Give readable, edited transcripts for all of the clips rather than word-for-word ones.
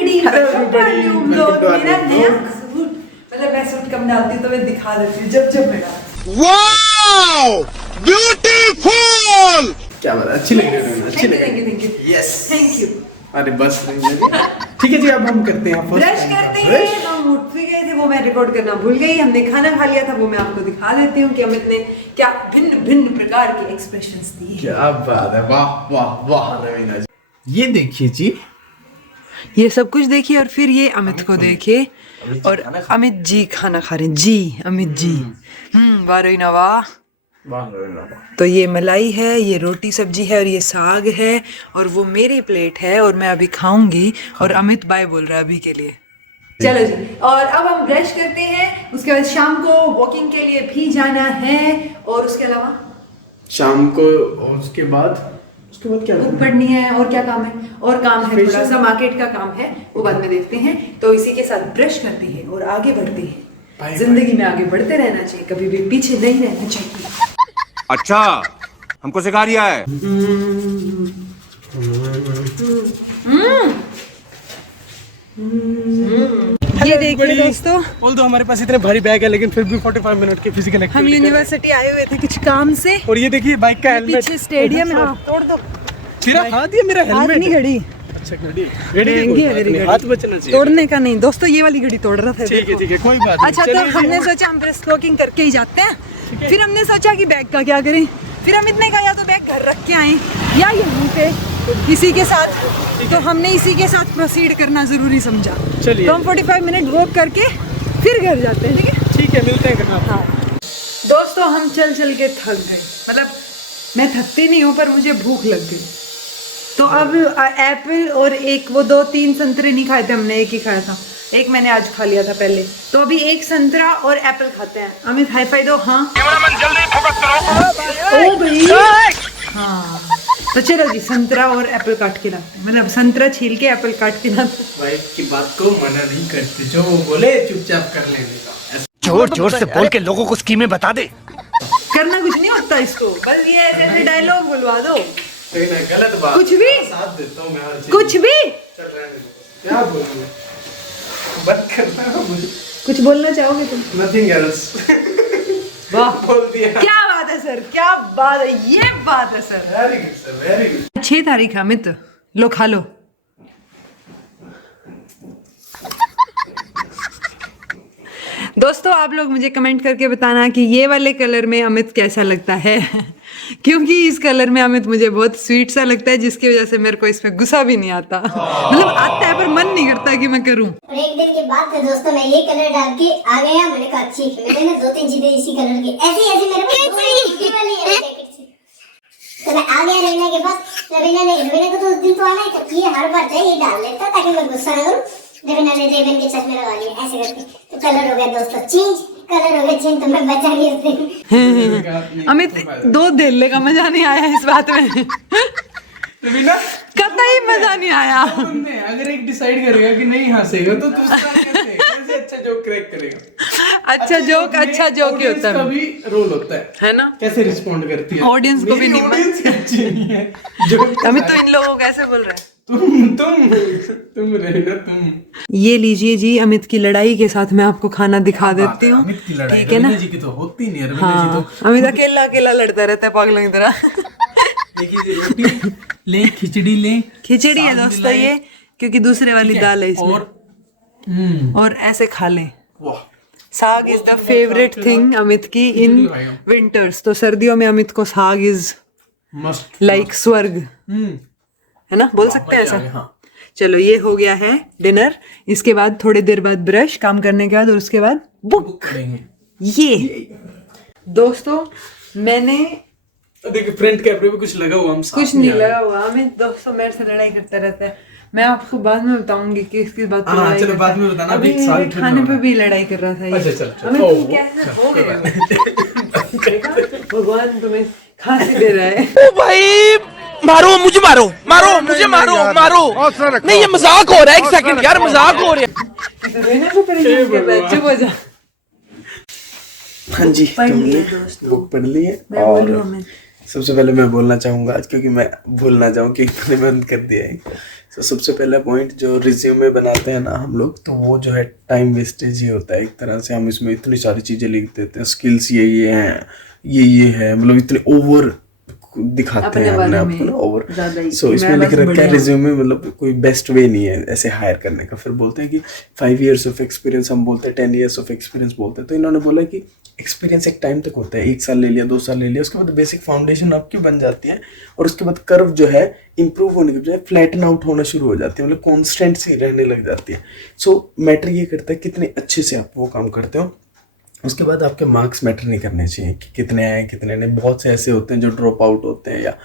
Everybody, मेरा नया suit, मतलब मैं सूट कम डालती हूँ तो मैं दिखा देती हूँ जब मेरा। Wow beautiful. क्या बात है, अच्छी लग रही है, अच्छी लग रही है। Thank you yes thank you. अरे बस ठीक है जी, अब हम करते हैं ब्रश करते हैं। हम उठ भी गए थे, वो मैं रिकॉर्ड करना भूल गई। हमने खाना खा लिया था, वो मैं आपको दिखा देती हूँ कि अमित ने क्या भिन्न भिन्न प्रकार के एक्सप्रेशंस दिए। क्या बात है, वाह वाह वाह रवीना जी। ये देखिए जी, ये सब कुछ देखिए और फिर ये अमित को देखिए। और अमित जी खाना खा रहे हैं जी, अमित जी। वाह रवीना वाह। तो ये मलाई है, ये रोटी सब्जी है और ये साग है और वो मेरी प्लेट है और मैं अभी खाऊंगी। और अमित बाय बोल रहा है अभी के लिए। चलो जी, और अब हम ब्रश करते हैं। उसके बाद शाम को वॉकिंग के लिए भी जाना है और उसके अलावा शाम को, और उसके बाद क्या बुक पढ़नी है। और क्या काम है? और काम है थोड़ा सा मार्केट का काम है, वो बाद में देखते हैं। तो इसी के साथ ब्रश करते हैं और आगे बढ़ते हैं। जिंदगी में आगे बढ़ते रहना चाहिए, कभी भी पीछे नहीं रहना चाहिए। अच्छा, हमको सिखा रिया है। ये देखिए दोस्तों, ऑल्दो हमारे पास इतने भारी बैग है लेकिन फिर भी 45 मिनट के फिजिकल हम यूनिवर्सिटी आए हुए थे कुछ काम से। और ये देखिए बाइक का हेलमेट पीछे स्टेडियम है। तोड़ दो मेरा हाथ, ये मेरा हाथ नहीं घड़ी। अच्छा घड़ी हाथ बचना चाहिए, तोड़ने का नहीं दोस्तों, ये वाली घड़ी तोड़ रहा था। ठीक है कोई बात नहीं। अच्छा, तो हमने सोचा हम ब्रेस्ट वॉकिंग करके ही जाते हैं। फिर हमने सोचा कि बैग का क्या करें। फिर अमित ने कहा या तो बैग घर रख के आए या यहीं पे इसी के साथ। तो हमने इसी के साथ प्रोसीड करना जरूरी समझा। चलिए, तो हम 45 मिनट वॉक करके फिर घर जाते हैं। ठीक है मिलते हैं घर में। हाँ दोस्तों, हम चल के थक गए। मतलब मैं थकती नहीं हूँ पर मुझे भूख लग गई। तो अब एप्पल और एक वो 2-3 संतरे नहीं खाए थे हमने, एक ही खाया था। एक मैंने आज खा लिया था पहले। तो अभी एक संतरा और एप्पल खाते हैं। अमित हाई फाई दो। हाँ ओ भाई, हाँ तो चलो जी, संतरा और एप्पल काट के लाते हैं। मतलब संतरा छील के एप्पल काट के लाते हैं। वाइफ की बात को मना नहीं करते, जो वो बोले चुपचाप कर लेने का। जोर से बोल के लोगों को स्कीमें बता दे। करना कुछ नहीं होता इसको, बस ये ऐसे डायलॉग बुलवा दो। गलत बात, कुछ भी साथ देता हूँ मैं हर चीज। कुछ भी क्या बोलूं, बंद करना मुझे। कुछ बोलना चाहोगे तुम? Nothing else. वाह बोल दिया। क्या बात है सर, क्या बात है, ये बात है sir. Very good sir, very good. 6 तारीख है अमित, लो खा लो। दोस्तों आप लोग मुझे कमेंट करके बताना कि ये वाले कलर में अमित कैसा लगता है। क्योंकि इस कलर में अमित मुझे बहुत स्वीट सा लगता है, जिसकी वजह से मेरे को इसमें गुस्सा भी नहीं आता। मतलब आता है पर मन नहीं करता कि मैं करूं। और एक दिन की बात है दोस्तों, मैं ये कलर डाल के आ गया। मैंने कहा अच्छी है, मैंने ना 2-3 चीजें इसी कलर की ऐसी मेरे पास वाली है जैकेट से। तो मैं आ गया रवीना के पास। रवीना को तो उस दिन तो आना है, ये हर बार चाहिए डाल लेता ताकि मैं गुस्सा ना करूं। रवीना ने रेबन के चश्मे लगा लिए ऐसे करके, तो कलर हो गया दोस्तों चेंज। कलर हो गया चेंज, तो मैं बचा नहीं उस दिन। अमित 2 दिल का मजा नहीं आया इस बात में। रवीना कतई मजा नहीं आया। अगर एक डिसाइड करेगा कि नहीं हंसेगा तो दूसरा कैसे अच्छा जोक क्रैक करेगा। अच्छा जोक ही होता है, भी रोल होता है ना? कैसे रिस्पॉन्ड करती है ऑडियंस को भी नहीं ऑडियंस अच्छी नहीं है। जो अमित तो इन लोगों को कैसे बोल रहे हैं? तुम रहेगा तुम। ये लीजिए जी, अमित की लड़ाई के साथ मैं आपको खाना दिखा देती हूँ। अमित की लड़ाई ठीक है ना? रवीना जी की तो होती नहीं है। रवीना हाँ, जी तो अमित अकेला लड़ता रहता है पागलों की तरह। रोटी ले, खिचड़ी ले, खिचड़ी है दोस्तों ये, क्योंकि दूसरे वाली दाल है इसमें। और ऐसे खा ले। वाह, साग is the favourite thing Amit की इन विंटर्स। तो सर्दियों में अमित को साग इज मस्त लाइक स्वर्ग, है ना? बोल सकते हैं ऐसा। चलो ये हो गया है डिनर। इसके बाद थोड़ी देर बाद ब्रश, काम करने के बाद, और उसके बाद बुक करेंगे। ये दोस्तों मैंने देखिए फ्रंट कैमरे पे कुछ लगा हुआ, हम कुछ नहीं लगा हुआ। हमें दोस्तों मेरे से लड़ाई करता रहता है। मैं आपको बाद में बताऊंगी कि इसकी बात पे लड़ाई चलो बाद में बताना। अभी खाने पे भी लड़ाई कर रहा था ये। अच्छा चलो हमें तुम कैसे हो गए? भगवान तुम्हें खांसी दे रहा है। ओ भाई मारो मुझे, मारो मुझे, मारो नहीं ये मजाक हो रहा है। 1 सेकंड यार, मजाक हो रहा है। चुप हो जा। हाँ जी, तुमने बुक पढ़ ली है। और सबसे पहले मैं बोलना चाहूंगा आज, क्योंकि मैं भूल ना जाऊं कि मैंने बंद कर दिया है, तो सबसे पहला पॉइंट जो रिज्यूमे बनाते हैं ना हम लोग, तो वो जो है टाइम वेस्टेज ही होता है एक तरह से। हम इसमें इतनी सारी चीज़ें लिख देते हैं, स्किल्स ये हैं, ये है, मतलब इतने ओवर दिखाते हैं अपने आप को ना, ओवर। सो इसमें लिख रखा है रिज्यूमे, मतलब कोई बेस्ट वे नहीं है ऐसे हायर करने का। फिर बोलते हैं कि 5 years ऑफ एक्सपीरियंस, हम बोलते हैं 10 years ऑफ एक्सपीरियंस बोलते हैं। तो इन्होंने बोला कि एक्सपीरियंस एक टाइम तक होता है, 1 साल ले लिया, 2 साल ले लिया, उसके बाद बेसिक फाउंडेशन आपकी बन जाती है, और उसके बाद कर्व जो है इंप्रूव होने के बजाय फ्लैटन आउट होना शुरू हो जाती है, मतलब कॉन्स्टेंट सी रहने लग जाती है। सो मैटर ये करता है कितने अच्छे से आप वो काम करते हो। उसके बाद आपके मार्क्स मैटर नहीं करने चाहिए कि कितने आए कितने नहीं। बहुत से ऐसे होते हैं जो ड्रॉप आउट होते हैं, या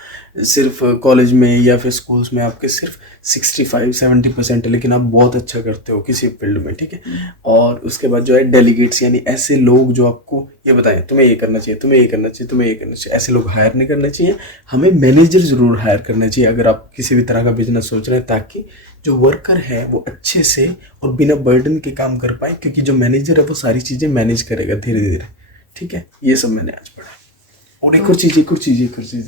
सिर्फ कॉलेज में या फिर स्कूल्स में आपके सिर्फ 65-70% है, लेकिन आप बहुत अच्छा करते हो किसी फील्ड में, ठीक है। और उसके बाद जो है डेलीगेट्स, यानी ऐसे लोग जो आपको ये बताएं तुम्हें ये करना चाहिए, तुम्हें ये करना चाहिए, तुम्हें ये करना चाहिए, ऐसे लोग हायर नहीं करने चाहिए। हमें मैनेजर ज़रूर हायर करना चाहिए अगर आप किसी भी तरह का बिजनेस सोच रहे हैं, ताकि जो वर्कर है वो अच्छे से और बिना बर्डन के काम कर पाए, क्योंकि जो मैनेजर है वो सारी चीज़ें मैनेज करेगा धीरे धीरे, ठीक है। ये सब मैंने आज पढ़ा। और एक और चीज़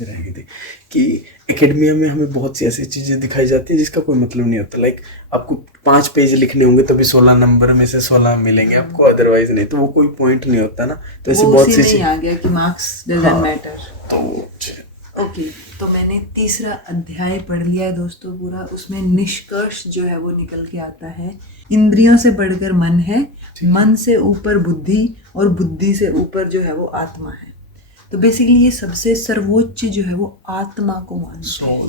रह गई थी कि एकेडमिया में हमें बहुत सी ऐसी चीज़ें दिखाई जाती है जिसका कोई मतलब नहीं होता। लाइक आपको 5 पेज लिखने होंगे तभी 16 नंबर में से 16 मिलेंगे आपको, अदरवाइज नहीं, तो वो कोई पॉइंट नहीं होता ना। तो ऐसी बहुत सी नहीं आ गया कि मार्क्स डजंट मैटर। तो ओके, तो मैंने तीसरा अध्याय पढ़ लिया है दोस्तों पूरा। उसमें निष्कर्ष जो है वो निकल के आता है, इंद्रियों से बढ़कर मन है, मन से ऊपर बुद्धि, और बुद्धि से ऊपर जो है वो आत्मा है। तो बेसिकली ये सबसे सर्वोच्च जो है वो आत्मा को मानते हैं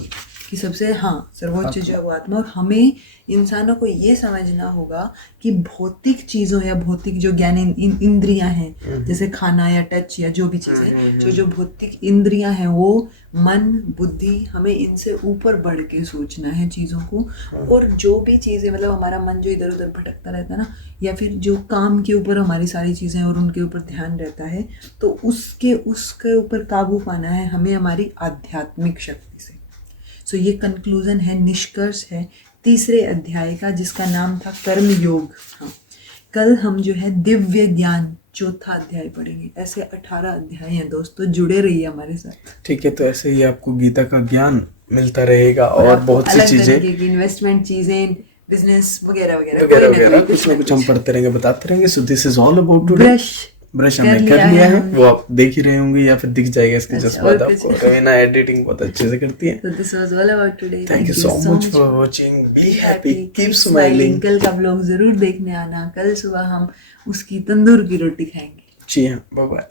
कि सबसे सर्वोच्च जो है वो आत्मा। और हमें इंसानों को ये समझना होगा कि भौतिक चीज़ों या भौतिक जो ज्ञान इंद्रियां हैं, जैसे खाना या टच या जो भी चीज़ें, जो भौतिक इंद्रियां हैं, वो मन बुद्धि, हमें इनसे ऊपर बढ़ के सोचना है चीज़ों को। और जो भी चीज़ें, मतलब हमारा मन जो इधर उधर भटकता रहता है ना, या फिर जो काम के ऊपर हमारी सारी चीज़ें और उनके ऊपर ध्यान रहता है, तो उसके ऊपर काबू पाना है हमें हमारी आध्यात्मिक शक्ति से। सो ये कंक्लूजन है, निष्कर्ष है तीसरे अध्याय का, जिसका नाम था कर्म योग। कल हम जो है दिव्य ज्ञान चौथा अध्याय पढ़ेंगे। ऐसे 18 अध्याय हैं दोस्तों, जुड़े रहिए हमारे साथ, ठीक है। तो ऐसे ही आपको गीता का ज्ञान मिलता रहेगा, और बहुत सी चीजें, इन्वेस्टमेंट चीजें, बिजनेस वगैरह वगैरह कुछ ना कुछ हम पढ़ते रहेंगे, बताते रहेंगे। So this is all about today. Brush हमने कर लिया है, वो आप देख ही रहे होंगे या फिर दिख जाएगा इसके जस्ट बाद आपको। रवीना एडिटिंग बहुत अच्छे से करती है। So this was all about today. Thank you so much for watching. Be happy, keep smiling. कल का व्लॉग जरूर देखने आना। कल सुबह हम उसकी तंदूर की रोटी खाएंगे। जी हाँ, बाय बाय।